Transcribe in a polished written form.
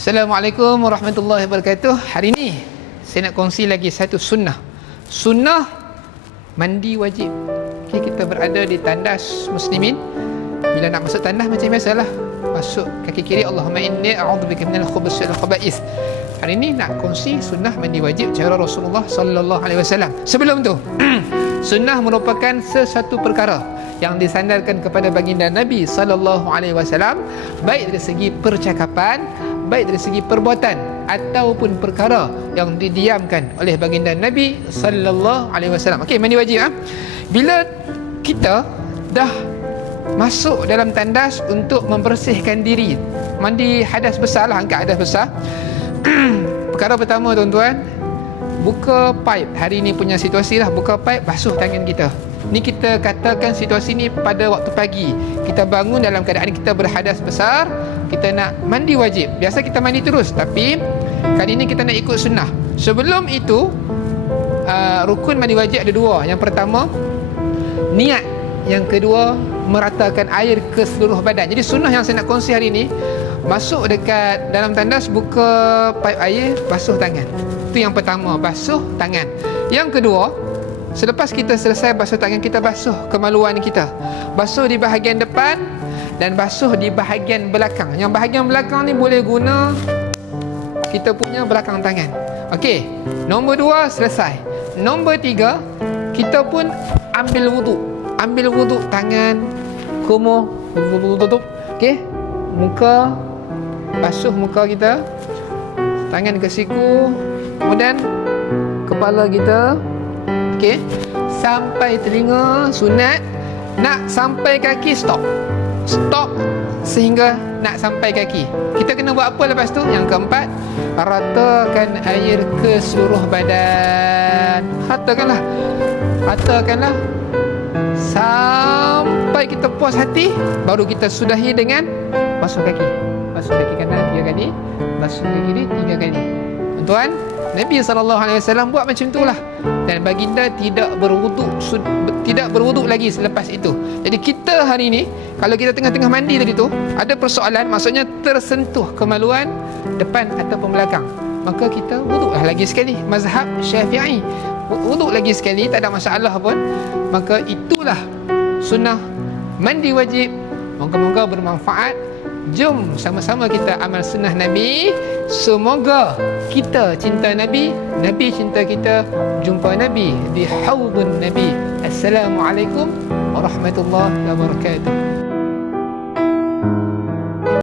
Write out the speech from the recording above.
Assalamualaikum warahmatullahi wabarakatuh. Hari ini saya nak kongsi lagi satu sunnah. Sunnah mandi wajib. Okay, kita berada di tandas muslimin. Bila nak masuk tandas macam biasalah, masuk kaki kiri, Allahumma inni a'udzubika minal khubuthi wal khaba'ith. Hari ini nak kongsi sunnah mandi wajib cara Rasulullah sallallahu alaihi wasallam. Sebelum tu, sunnah merupakan sesuatu perkara yang disandarkan kepada baginda Nabi sallallahu alaihi wasallam, baik dari segi percakapan, baik dari segi perbuatan ataupun perkara yang didiamkan oleh baginda Nabi sallallahu alaihi wasallam. Okey, mandi wajib. Bila kita dah masuk dalam tandas untuk membersihkan diri, mandi hadas besar lah, angkat hadas besar. Perkara pertama tuan-tuan, buka pipe. Hari ni punya situasi lah, buka pipe, basuh tangan kita. Ni kita katakan situasi ni pada waktu pagi. Kita bangun dalam keadaan kita berhadas besar, kita nak mandi wajib. Biasa kita mandi terus, tapi kali ni kita nak ikut sunnah. Sebelum itu, rukun mandi wajib ada dua. Yang pertama, niat. Yang kedua, meratakan air ke seluruh badan. Jadi sunnah yang saya nak kongsi hari ni, masuk dekat dalam tandas, buka pipe air, basuh tangan. Itu yang pertama, basuh tangan. Yang kedua, selepas kita selesai basuh tangan, kita basuh kemaluan kita. Basuh di bahagian depan dan basuh di bahagian belakang. Yang bahagian belakang ni boleh guna kita punya belakang tangan. Okey, nombor 2 selesai. Nombor 3, kita pun ambil wuduk. Ambil wuduk tangan, kumur, wuduk. Okey, muka, basuh muka kita, tangan ke siku, kemudian kepala kita. Okey, sampai telinga, sunat. Nak sampai kaki, stop sehingga nak sampai kaki. Kita kena buat apa lepas tu? Yang keempat, ratakan air ke seluruh badan. Ratakanlah sampai kita puas hati. Baru kita sudahi dengan basuh kaki. Basuh kaki kanan 3 kali, basuh kaki kiri 3 kali. Tuan, Nabi SAW buat macam itulah. Dan baginda tidak berwuduk lagi selepas itu. Jadi kita hari ini, kalau kita tengah-tengah mandi tadi tu, ada persoalan, maksudnya tersentuh kemaluan depan ataupun belakang, maka kita wuduklah lagi sekali. Mazhab Syafi'i, wuduk lagi sekali, tak ada masalah pun. Maka itulah sunnah mandi wajib. Moga-moga bermanfaat. Jom sama-sama kita amal sunnah Nabi. Semoga kita cinta Nabi, Nabi cinta kita. Jumpa Nabi di haudun Nabi. Assalamualaikum warahmatullahi wabarakatuh.